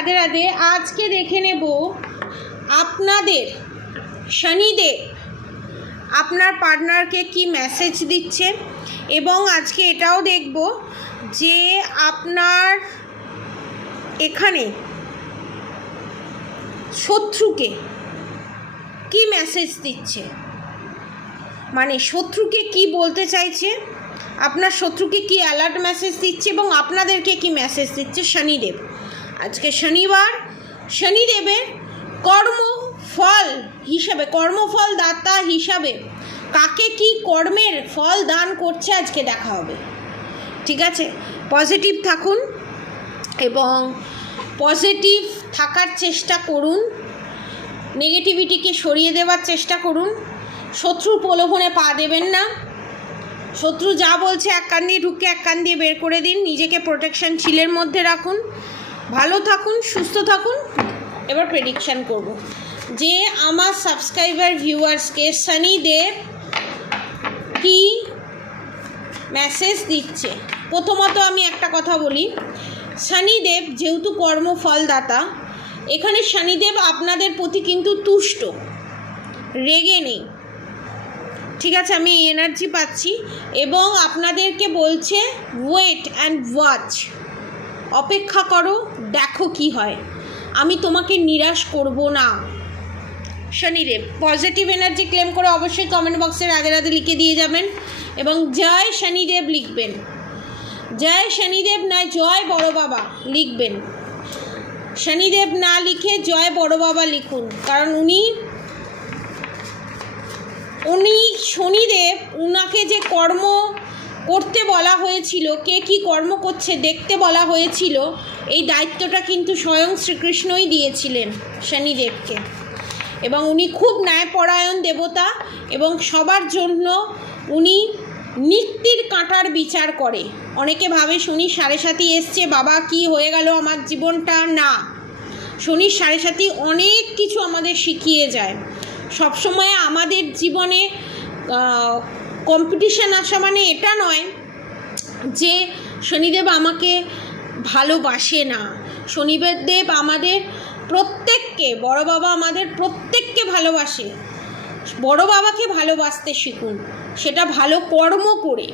রাধে রাধে। আজকে দেখে নেব আপনাদের শনিদেব আপনার পার্টনারকে কি মেসেজ দিচ্ছে, এবং আজকে এটাও দেখব যে আপনার এখানে শত্রুকে কি মেসেজ দিচ্ছে, মানে শত্রুকে কি বলতে চাইছে, আপনার শত্রুকে কি অ্যালার্ট মেসেজ দিচ্ছে এবং আপনাদেরকে কি মেসেজ দিচ্ছে শনিদেব। আজকে শনিবার, শনিদেবের কর্মফল হিসাবে, কর্মফল দাতা হিসাবে কাকে কি কর্মের ফল দান করছে আজকে দেখা হবে। ঠিক আছে, পজিটিভ থাকুন এবং পজিটিভ থাকার চেষ্টা করুন, নেগেটিভিটিকে সরিয়ে দেওয়ার চেষ্টা করুন, শত্রুর প্রলোভনে পা দেবেন না। শত্রু যা বলছে এক কান দিয়ে ঢুকে এক কান দিয়ে বের করে দিন, নিজেকে প্রোটেকশন শিলের মধ্যে রাখুন, ভালো থাকুন, সুস্থ থাকুন। এবার প্রেডিকশান করব যে আমার সাবস্ক্রাইবার ভিউয়ার্সকে শনিদেব কি মেসেজ দিচ্ছে। প্রথমত আমি একটা কথা বলি, শনিদেব যেহেতু কর্মফলদাতা, এখানে শনিদেব আপনাদের প্রতি কিন্তু তুষ্ট, রেগে নেই। ঠিক আছে, আমি এই এনার্জি পাচ্ছি এবং আপনাদেরকে বলছে ওয়েট অ্যান্ড ওয়াচ, অপেক্ষা করো, দেখো কি হয়, আমি তোমাকে নিরাশ করব না। শনিদেব পজিটিভ এনার্জি ক্লেম করে অবশ্যই কমেন্ট বক্সে রাধে রাধে লিখে দিয়ে যাবেন এবং জয় শনিদেব লিখবেন। জয় শনিদেব নয় জয় বড় বাবা লিখবেন। শনিদেব না লিখে জয় বড় বাবা লিখুন, কারণ উনি শনিদেব উনাকে যে কর্ম করতে বলা হয়েছিল, কে কি কর্ম করছে দেখতে বলা হয়েছিল, এই দায়িত্বটা কিন্তু স্বয়ং শ্রীকৃষ্ণই দিয়েছিলেন শনিদেবকে। এবং উনি খুব ন্যায়পরায়ণ দেবতা এবং সবার জন্য উনি নিত্যির কাঁটার বিচার করে। অনেকে ভাবে শনির সাড়ে সাথী এসছে, বাবা কি হয়ে গেল আমার জীবনটা, না, শনির সাড়ে সাথী অনেক কিছু আমাদের শিখিয়ে যায়। সবসময় আমাদের জীবনে কম্পিটিশান আসা মানে এটা নয় যে শনিদেব আমাকে ভালোবাসে না। শনিদেব আমাদের প্রত্যেককে, বড় বাবা আমাদের প্রত্যেককে ভালোবাসে। বড় বাবাকে ভালোবাসতে শিখুন, সেটা ভালো কর্ম করে।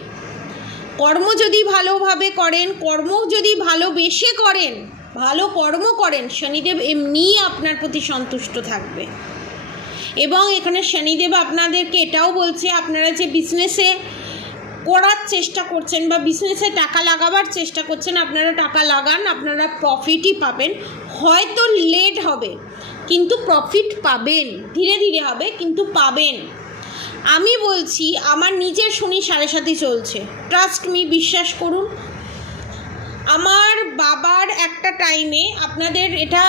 কর্ম যদি ভালোভাবে করেন, কর্ম যদি ভালোবেসে করেন, ভালো কর্ম করেন, শনিদেব এমনিই আপনার প্রতি সন্তুষ্ট থাকবে। এবং এখানে শনিদেব আপনাদেরকে এটাও বলছে, আপনারা যে বিজনেসে করার চেষ্টা করছেন বা বিজনেসে টাকা লাগাবার চেষ্টা করছেন, আপনারা টাকা লাগান, আপনারা প্রফিটই পাবেন। হয়তো লেট হবে কিন্তু প্রফিট পাবেন, ধীরে ধীরে হবে কিন্তু পাবেন। আমি বলছি আমার নিজের শনি সাড়ে সাথে চলছে, ট্রাস্ট মি, বিশ্বাস করুন। আমার বাবার একটা টাইমে, আপনাদের এটা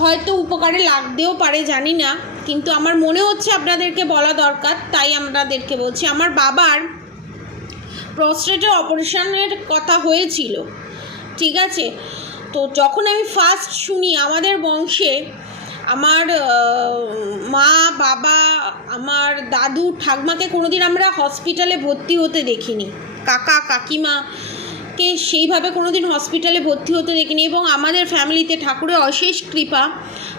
হয়তো উপকারে লাগতেও পারে জানি না, কিন্তু আমার মনে হচ্ছে আপনাদেরকে বলা দরকার, তাই আপনাদেরকে বলছি। আমার বাবার প্রস্টেটের অপারেশনের কথা হয়েছিল, ঠিক আছে। তো যখন আমি ফার্স্ট শুনি আমাদের বংশে, আমার মা, বাবা, আমার দাদু, ঠাকমাকে কোনোদিন আমরা হসপিটালে ভর্তি হতে দেখিনি, কাকা কাকিমাকে সেইভাবে কোনোদিন হসপিটালে ভর্তি হতে দেখিনি। এবং আমাদের ফ্যামিলিতে ঠাকুরের অশেষ কৃপা,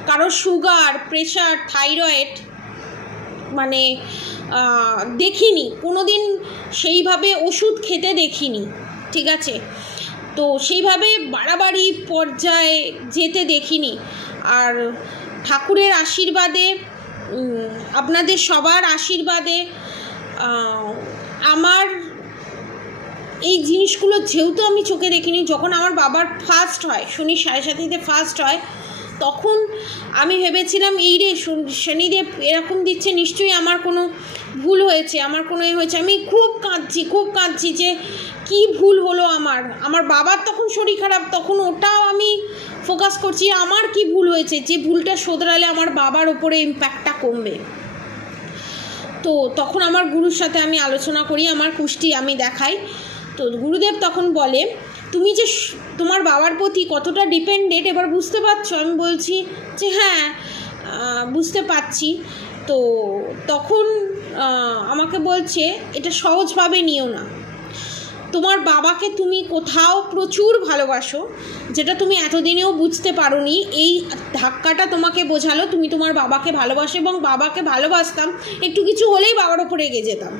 কারো সুগার, প্রেশার, থাইরয়েড মানে দেখিনি কোনোদিন, সেইভাবে ওষুধ খেতে দেখিনি, ঠিক আছে। তো সেইভাবে বাড়াবাড়ি পর্যায়ে যেতে দেখিনি। আর ঠাকুরের আশীর্বাদে, আপনাদের সবার আশীর্বাদে আমার এই জিনিসগুলো যেহেতু আমি চোখে দেখিনি, যখন আমার বাবার ফার্স্ট হয়, শনি সাড়ে সাথীতে ফার্স্ট হয়, তখন আমি ভেবেছিলাম এই রে শনিদেব এরকম দিচ্ছে, নিশ্চয়ই আমার কোনো ভুল হয়েছে, আমার কোনো হয়েছে। আমি খুব কাঁদছি যে কি ভুল হলো আমার বাবার তখন শরীর খারাপ, তখন ওটাও আমি ফোকাস করছি আমার কি ভুল হয়েছে, যে ভুলটা শোধরালে আমার বাবার ওপরে ইম্প্যাক্টটা কমবে। তো তখন আমার গুরুর সাথে আমি আলোচনা করি, আমার কুষ্টি আমি দেখাই। তো গুরুদেব তখন বলে, তুমি যে তোমার বাবার প্রতি কতটা ডিপেন্ডেন্ট এবার বুঝতে পারছো? আমি বলছি যে হ্যাঁ বুঝতে পারছি। তো তখন আমাকে বলছে এটা সহজভাবে নিও না, তোমার বাবাকে তুমি কোথাও প্রচুর ভালোবাসো, যেটা তুমি এতদিনেও বুঝতে পারোনি। এই ধাক্কাটা তোমাকে বোঝালো তুমি তোমার বাবাকে ভালোবাসো, এবং বাবাকে ভালোবাসতাম, একটু কিছু হলেই বাবার ওপরে রেগে যেতাম।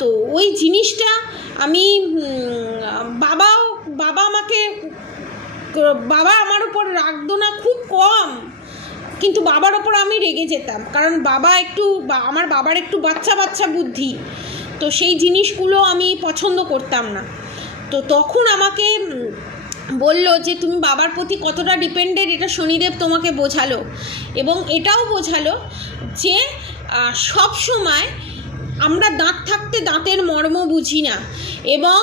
তো ওই জিনিসটা আমি বাবা আমার ওপর রাগতো না, খুব কম, কিন্তু বাবার ওপর আমি রেগে যেতাম, কারণ আমার বাবার একটু বাচ্চা বাচ্চা বুদ্ধি, তো সেই জিনিসগুলো আমি পছন্দ করতাম না। তো তখন আমাকে বললো যে তুমি বাবার প্রতি কতটা ডিপেন্ডেন্ট, এটা শনিদেব তোমাকে বোঝালো, এবং এটাও বোঝালো যে সব সময় আমরা দাঁত থাকতে দাঁতের মর্ম বুঝি না, এবং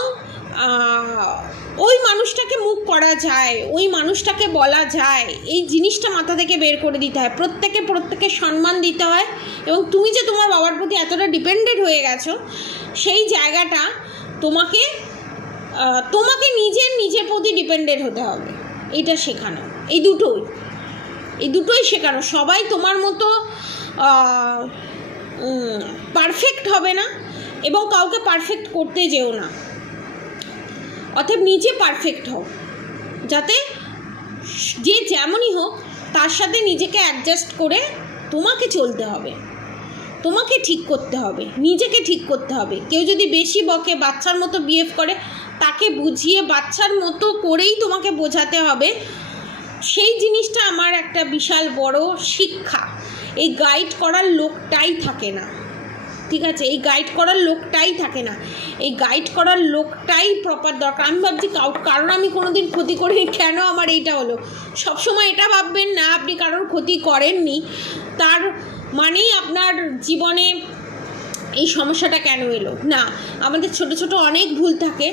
ওই মানুষটাকে মুখ করা যায়, ওই মানুষটাকে বলা যায়, এই জিনিসটা মাথা থেকে বের করে দিতে হয়। প্রত্যেকের সম্মান দিতে হয়, এবং তুমি যে তোমার বাবার প্রতি এতটা ডিপেন্ডেন্ট হয়ে গেছো, সেই জায়গাটা তোমাকে নিজের প্রতি ডিপেন্ডেন্ট হতে হবে, এইটা শেখানো। এই দুটোই শেখানো। সবাই তোমার মতো পারফেক্ট হবে না, এবং কাউকে পারফেক্ট করতে যেও না। অতএব নিজে পারফেক্ট হও, যাতে যে যেমনই হোক তার সাথে নিজেকে অ্যাডজাস্ট করে তোমাকে চলতে হবে, তোমাকে ঠিক করতে হবে, নিজেকে ঠিক করতে হবে। কেউ যদি বেশি বকে, বাচ্চার মতো বিহেভ করে, তাকে বুঝিয়ে বাচ্চার মতো করেই তোমাকে বোঝাতে হবে। সেই জিনিসটা আমার একটা বিশাল বড় শিক্ষা। এই গাইড করার লোকটাই থাকে না, ঠিক আছে? এই গাইড করার লোকটাই থাকে না, এই গাইড করার লোকটাই প্রপার দরকার। আমি ভাবছি কারণ আমি কোনোদিন ক্ষতি করিনি, কেন আমার এইটা হলো। সবসময় এটা ভাববেন না আপনি কারোর ক্ষতি করেননি তার মানেই আপনার জীবনে এই সমস্যাটা কেন এলো না। আমাদের ছোট ছোট অনেক ভুল থাকে,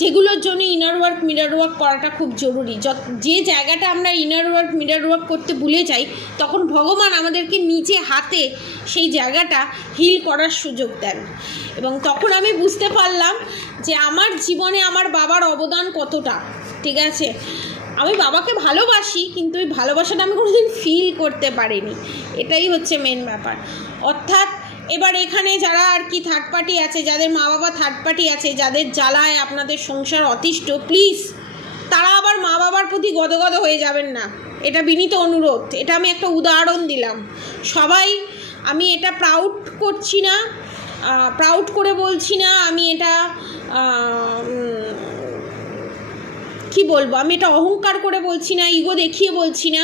যেগুলোর জন্য ইনার ওয়ার্ক মিরর ওয়ার্ক করাটা খুব জরুরি। যে জায়গাটা আমরা ইনার ওয়ার্ক মিরর ওয়ার্ক করতে ভুলে যাই, তখন ভগবান আমাদেরকে নিজে হাতে সেই জায়গাটা হিল করার সুযোগ দেন। এবং তখন আমি বুঝতে পারলাম যে আমার জীবনে আমার বাবার অবদান কতটা, ঠিক আছে? আমি বাবাকে ভালোবাসি, কিন্তু ওই ভালোবাসাটা আমি কোনোদিন ফিল করতে পারিনি, এটাই হচ্ছে মেন ব্যাপার। অর্থাৎ এবার এখানে যারা আর কি থার্ড পার্টি আছে, যাদের মা বাবা থার্ড পার্টি আছে, যাদের জ্বালায় আপনাদের সংসার অতিষ্ঠ, প্লিজ তারা আবার মা বাবার প্রতি গদগদ হয়ে যাবেন না, এটা বিনীত অনুরোধ। এটা আমি একটা উদাহরণ দিলাম। সবাই, আমি এটা প্রাউড করছি না, প্রাউড করে বলছি না, আমি এটা কি বলবো, আমি এটা অহংকার করে বলছি না, ইগো দেখিয়ে বলছি না।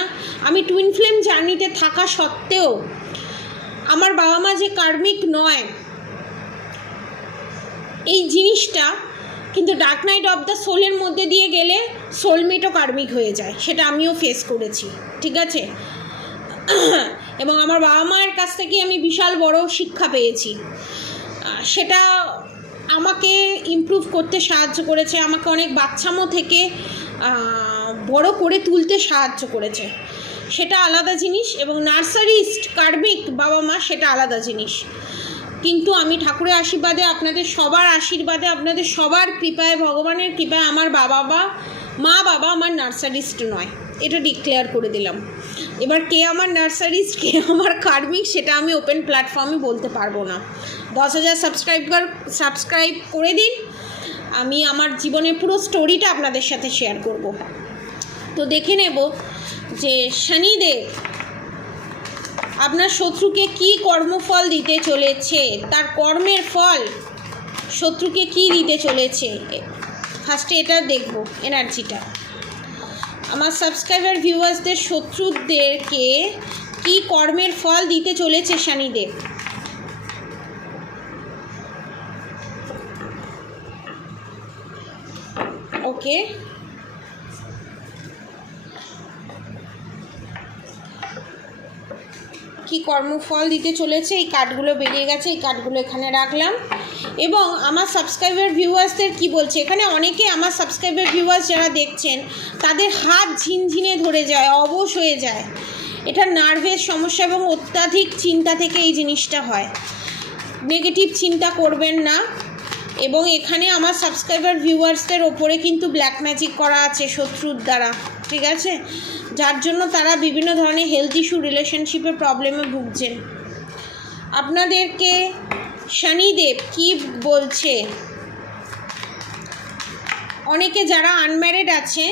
আমি টুইন ফ্লেম জার্নিতে থাকা সত্ত্বেও আমার বাবা মা যে কার্মিক নয়, এই জিনিসটা কিন্তু ডার্ক নাইট অফ দ্য সোলের মধ্যে দিয়ে গেলে সোলমেটও কার্মিক হয়ে যায়, সেটা আমিও ফেস করেছি, ঠিক আছে? এবং আমার বাবা মায়ের কাছ থেকে আমি বিশাল বড় শিক্ষা পেয়েছি, সেটা আমাকে ইমপ্রুভ করতে সাহায্য করেছে, আমাকে অনেক বাচ্চামো থেকে বড় করে তুলতে সাহায্য করেছে, সেটা আলাদা জিনিস। এবং নার্সারিস্ট কার্মিক বাবা মা, সেটা আলাদা জিনিস। কিন্তু আমি ঠাকুরের আশীর্বাদে, আপনাদের সবার আশীর্বাদে, আপনাদের সবার কৃপায়, ভগবানের কৃপায় আমার মা বাবা আমার নার্সারিস্ট নয়, এটা ডিক্লেয়ার করে দিলাম। এবার কে আমার নার্সারিস্ট, কে আমার কার্মিক, সেটা আমি ওপেন প্ল্যাটফর্মে বলতে পারবো না। 10,000 সাবস্ক্রাইব করে দিন, আমি আমার জীবনের পুরো স্টোরিটা আপনাদের সাথে শেয়ার করব। তো দেখে নেব যে শনিদেব আপনার শত্রুকে কি কর্মফল দিতে চলেছে, তার কর্মের ফল শত্রুকে কি দিতে চলেছে। ফার্স্টে এটা দেখব এনার্জিটা। আমার সাবস্ক্রাইবার ভিউয়ার্সদের শত্রুদেরকে কি কর্মের ফল দিতে চলেছে শনিদেব। ওকে, কি কর্মফল দিতে চলেছে, এই কার্ডগুলো বেরিয়ে গেছে, এই কার্ডগুলো এখানে রাখলাম। এবং আমার সাবস্ক্রাইবার ভিউয়ার্সদের কি বলছে, এখানে অনেকে আমার সাবস্ক্রাইবার ভিউয়ার্স যারা দেখছেন, তাদের হাত ঝিনঝিনে ধরে যায়, অবশ হয়ে যায়, এটা নার্ভের সমস্যা এবং অত্যাধিক চিন্তা থেকে এই জিনিসটা হয়। নেগেটিভ চিন্তা করবেন না। এবং এখানে আমার সাবস্ক্রাইবার ভিউয়ার্সদের ওপরে কিন্তু ব্ল্যাক ম্যাজিক করা আছে শত্রুর দ্বারা, ঠিক আছে, যার জন্য তারা বিভিন্ন ধরনের হেলথ ইস্যু, রিলেশনশিপের প্রবলেমে ভুগছেন। আপনাদেরকে শনিদেব কি বলছে, অনেকে যারা আনম্যারিড আছে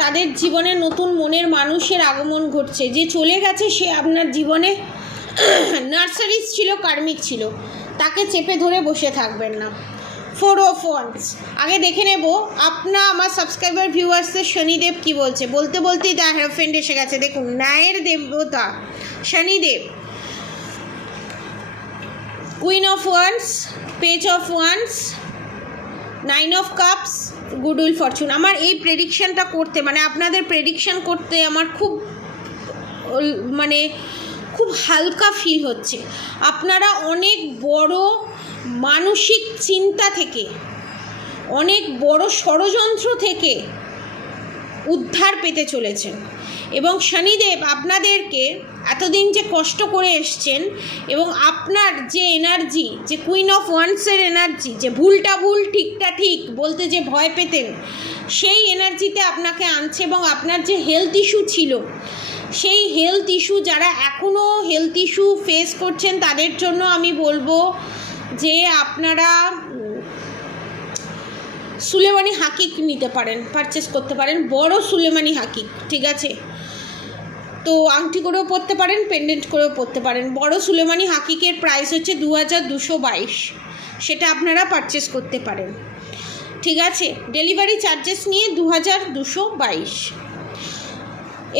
তাদের জীবনে নতুন মনের মানুষের আগমন ঘটছে। যে চলে গেছে সে আপনার জীবনে নার্সারিস ছিল, কার্মিক ছিল, তাকে চেপে ধরে বসে থাকবেন না। 4 of Wands। আগে দেখে নেব আমার সাবস্ক্রাইবার ভিউয়ার্সদের শনিদেব কি বলছে। বলতে বলতেই দ্য হেরোফেন্ট এসে গেছে। দেখুন, ন্যায়ের দেবতা Shanidev. Queen of wands, page of wands, 9 of cups, good will Fortune. আমার এই প্রেডিকশানটা করতে আপনাদের প্রেডিকশান করতে আমার খুব খুব হালকা ফিল হচ্ছে। আপনারা অনেক বড় মানসিক চিন্তা থেকে, অনেক বড় ষড়যন্ত্র থেকে উদ্ধার পেতে চলেছেন এবং শনিদেব আপনাদেরকে এতদিন যে কষ্ট করে এসছেন এবং আপনার যে এনার্জি, যে কুইন অফ ওয়ান্সের এনার্জি, যে ভুলটা ভুল ঠিকটা ঠিক বলতে যে ভয় পেতেন, সেই এনার্জিতে আপনাকে আনছে এবং আপনার যে হেলথ ইস্যু ছিল, সেই হেলথ ইস্যু, যারা এখনও হেলথ ইস্যু ফেস করছেন তাদের জন্য আমি বলবো যে আপনারা সুলেমানি হাকিক নিতে পারেন, পারচেস করতে পারেন, বড় সুলেমানি হাকিক, ঠিক আছে? তো আংটি করেও পরতে পারেন, পেন্ডেন্ট করেও পরতে পারেন। বড় সুলেমানি হাকিকের প্রাইস হচ্ছে 2222, সেটা আপনারা পারচেস করতে পারেন, ঠিক আছে? ডেলিভারি চার্জেস নিয়ে 2222।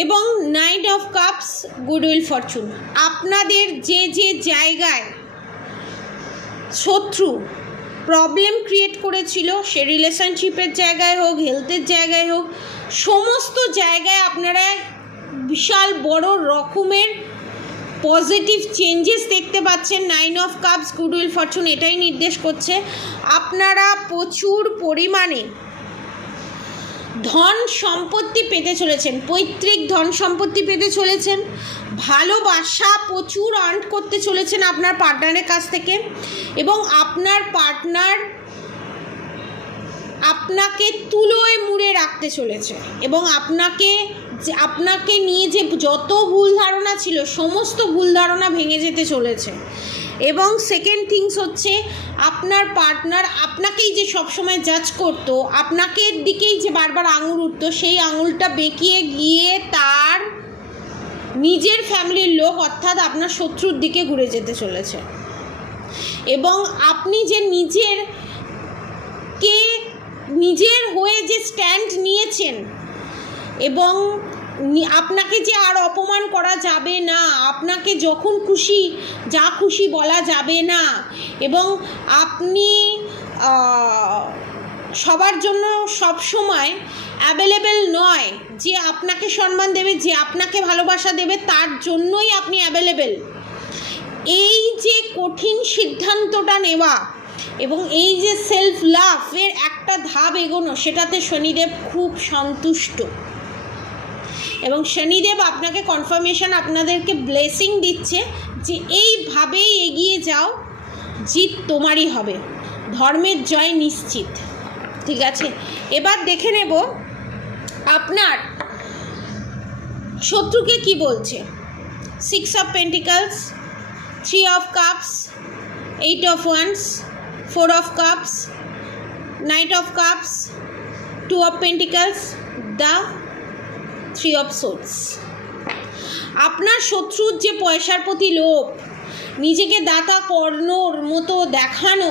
এবং 9 of cups, good will Fortune. আপনাদের যে যে জায়গায় শত্রু প্রবলেম ক্রিয়েট করেছিল, সে রিলেশনশিপের জায়গায় হোক, হেলথের জায়গায় হোক, সমস্ত জায়গায় আপনারা বিশাল বড় রকমের পজিটিভ চেঞ্জেস দেখতে পাচ্ছেন। 9 of cups, good will Fortune এটাই নির্দেশ করছে। আপনারা প্রচুর পরিমাণে ধন সম্পত্তি পেতে চলেছেন, পৈতৃক ধন সম্পত্তি পেতে চলেছেন, ভালোবাসা প্রচুর আর্ন করতে চলেছেন আপনার পার্টনারের কাছ থেকে এবং আপনার পার্টনার আপনাকে তুলোয় মুড়ে রাখতে চলেছে এবং আপনাকে নিয়ে যে যত ভুল ধারণা ছিল সমস্ত ভুল ধারণা ভেঙে যেতে চলেছে। এবং সেকেন্ড থিংস হচ্ছে, আপনার পার্টনার আপনাকেই যে সবসময় জাজ করতো, আপনাকে দিকেই যে বারবার আঙুল উঠতো, সেই আঙুলটা বেঁকিয়ে গিয়ে তার নিজের ফ্যামিলির লোক অর্থাৎ আপনার শত্রুর দিকে ঘুরে যেতে চলেছে। এবং আপনি যে নিজের হয়ে যে স্ট্যান্ড নিয়েছেন এবং আপনাকে যে আর অপমান করা যাবে না, আপনাকে যখন খুশি যা খুশি বলা যাবে না এবং আপনি সবার জন্য সব সময় অ্যাভেলেবেল নয়, যে আপনাকে সম্মান দেবে, যে আপনাকে ভালোবাসা দেবে তার জন্যই আপনি অ্যাভেলেবেল। এই যে কঠিন সিদ্ধান্তটা নেওয়া এবং এই যে সেলফ লাভের একটা ধাপ এগোনো, সেটাতে শনিদেব খুব সন্তুষ্ট এবং শনিদেব আপনাকে কনফার্মেশন, আপনাদেরকে ব্লেসিং দিচ্ছে যে এইভাবেই এগিয়ে যাও, জিত তোমারই হবে, ধর্মের জয় নিশ্চিত, ঠিক আছে? এবার দেখে নেব আপনার শত্রুকে কি বলছে। 6 of Pentacles, 3 of Cups, 8 of Wands, 4 of Cups, 9 of Cups, 2 of Pentacles, the 3 of Swords। আপনার শত্রুর যে পয়সার প্রতি লোভ, নিজেকে দাতা কর্ণর মতো দেখানো,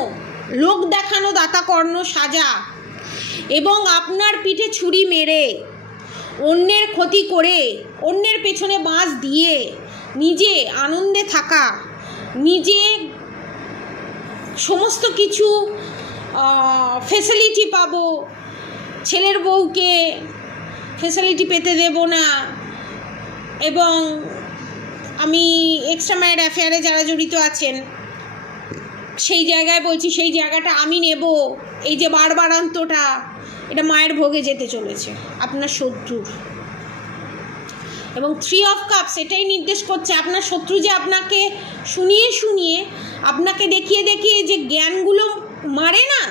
লোক দেখানো, দাতা কর্ণ সাজা এবং আপনার পিঠে ছুরি মেরে, অন্যের ক্ষতি করে, অন্যের পেছনে বাঁশ দিয়ে নিজে আনন্দে থাকা, নিজে সমস্ত কিছু ফেসিলিটি পাবো, ছেলের বউকে ফেসিলিটি পেতে দেব না এবং আমি এক্সট্রা ম্যারিড অ্যাফেয়ারে যারা জড়িত আছেন সেই জায়গায় বলছি, সেই জায়গাটা আমি নেব, এই যে বারবারান্তটা, এটা মায়ের ভোগে যেতে চলেছে আপনার শত্রুর। এবং 3 of Cups এটাই নির্দেশ করছে আপনার শত্রু যে আপনাকে শুনিয়ে আপনাকে দেখিয়ে যে জ্ঞানগুলো মারে না,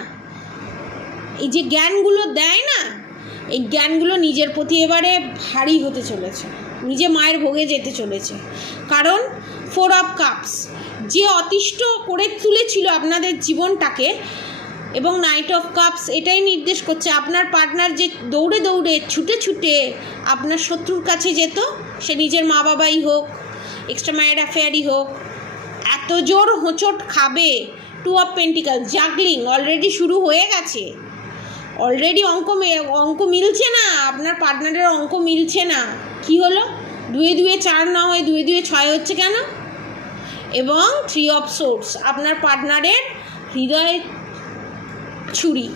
এই যে জ্ঞানগুলো দেয় না, এই জ্ঞানগুলো নিজের প্রতি এবারে ভারী হতে চলেছে, নিজে মায়ের ভোগে যেতে চলেছে। কারণ 4 of Cups যে অতিষ্ঠ করে তুলেছিল আপনাদের জীবনটাকে এবং নাইট অফ কাপস এটাই নির্দেশ করছে আপনার পার্টনার যে দৌড়ে দৌড়ে ছুটে ছুটে আপনার শত্রুর কাছে যেত, সে নিজের মা বাবাই হোক, এক্সট্রা ম্যারিড অ্যাফেয়ারই হোক, এত জোর হোঁচট খাবে। 2 অফ পেন্টিকাল, জাগলিং অলরেডি শুরু হয়ে গেছে, অলরেডি অঙ্ক মিলছে না, আপনার পার্টনারের অঙ্ক মিলছে না। কি হলো? 2 2 4 না হয়ে 2 2 6 হচ্ছে কেন? এবং 3 অফ সোর্স, আপনার পার্টনারের হৃদয়ে ছুরি।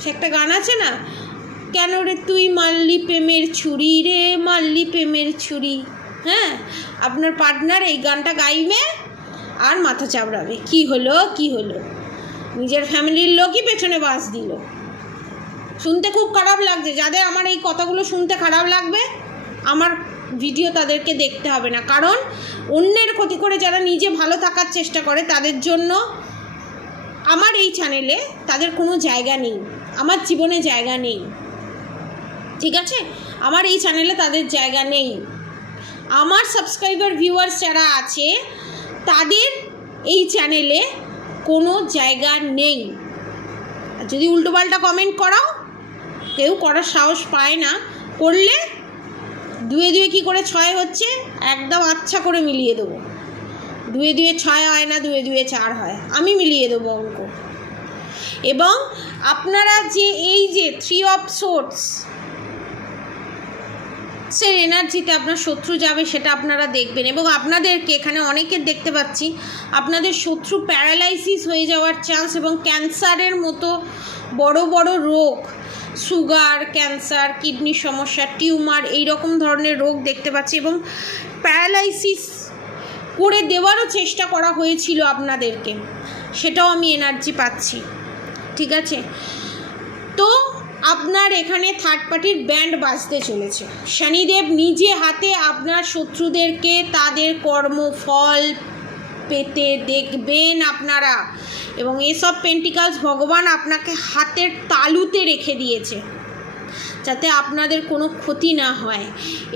সে একটা গান আছে না, কেন রে তুই মারলি প্রেমের ছুরি রে, মারলি প্রেমের ছুরি। হ্যাঁ, আপনার পার্টনার এই গানটা গাইবে আর মাথা চাপড়াবে। কি হলো, কি হলো? নিজের ফ্যামিলির লোকই পেছনে বাস দিল। শুনতে খুব খারাপ লাগছে। যাদের আমার এই কথাগুলো শুনতে খারাপ লাগবে, আমার ভিডিও তাদেরকে দেখতে হবে না, কারণ অন্যের ক্ষতি করে যারা নিজে ভালো থাকার চেষ্টা করে তাদের জন্য আমার এই চ্যানেলে তাদের কোনো জায়গা নেই, আমার জীবনে জায়গা নেই। ঠিক আছে, আমার এই চ্যানেলে তাদের জায়গা নেই। আমার সাবস্ক্রাইবার ভিউয়ার্স যারা আছে তাদের এই চ্যানেলে কোনো জায়গা নেই। যদি উল্টোপাল্টা কমেন্ট করাও, কেউ করার সাহস পায় না, করলে 2 2 কী করে 6 হচ্ছে একদম আচ্ছা করে মিলিয়ে দেবো। 2 2 6 হয় না, 2 2 4 হয়, আমি মিলিয়ে দেবো অঙ্ক। এবং আপনারা যে এই যে 3 অফ সোর্স সে এনার্জিতে আপনার শত্রু যাবে সেটা আপনারা দেখবেন। এবং আপনাদেরকে এখানে অনেকের দেখতে পাচ্ছি আপনাদের শত্রু প্যারালাইসিস হয়ে যাওয়ার চান্স, এবং ক্যান্সারের মতো বড় বড় রোগ, সুগার, ক্যান্সার, কিডনির সমস্যা, টিউমার, এই রকম ধরনের রোগ দেখতে পাচ্ছি। এবং প্যারালাইসিস করে দেওয়ারও চেষ্টা করা হয়েছিল আপনাদেরকে, সেটাও আমি এনার্জি পাচ্ছি। ঠিক আছে, তো আপনার এখানে থার্ড পার্টির ব্যান্ড বাজতে চলেছে। শনিদেব নিজে হাতে আপনার শত্রুদেরকে তাদের কর্মফল পেতে দেখবেন আপনারা। এবং এসব পেন্টিকালস ভগবান আপনাকে হাতের তালুতে রেখে দিয়েছে যাতে আপনাদের কোনো ক্ষতি না হয়।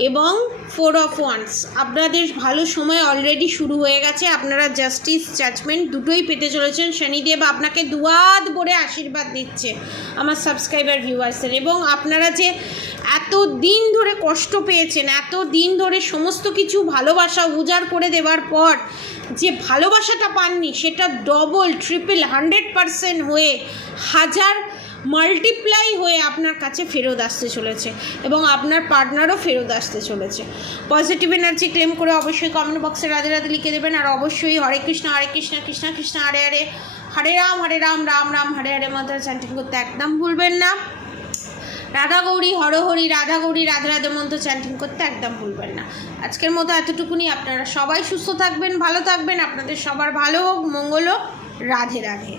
এবং 4 অফ ওয়ান্স, আপনাদের ভালো সময় অলরেডি শুরু হয়ে গেছে। আপনারা জাস্টিস, জাজমেন্ট দুটোই পেতে চলেছেন। শনিদেব আপনাকে দুয়াত ভরে আশীর্বাদ দিচ্ছে আমার সাবস্ক্রাইবার ভিউয়ার্সের। এবং আপনারা যে এত দিন ধরে কষ্ট পেয়েছেন, এত দিন ধরে সমস্ত কিছু ভালোবাসা উজাড় করে দেওয়ার পর যে ভালোবাসাটা পাননি, সেটা ডবল, ট্রিপল, 100% হয়ে, হাজার মাল্টিপ্লাই হয়ে আপনার কাছে ফেরত আসতে চলেছে। এবং আপনার পার্টনারও ফেরত আসতে চলেছে। পজিটিভ এনার্জি ক্লেম করে অবশ্যই কমেন্ট বক্সে রাধে রাধে লিখে দেবেন। আর অবশ্যই হরে কৃষ্ণ কৃষ্ণ কৃষ্ণ হরে হরে, হরে রাম রাম রাম হরে হরে মন্ত্র চ্যান্টিং করতে একদম ভুলবেন না। রাধা গৌরী হর হরি, রাধা গৌরী রাধে রাধে মন্ত্র চ্যান্টিং করতে একদম ভুলবেন না। আজকের মতো এতটুকুনি। আপনারা সবাই সুস্থ থাকবেন, ভালো থাকবেন, আপনাদের সবার ভালো হোক, মঙ্গল হোক। রাধে রাধে।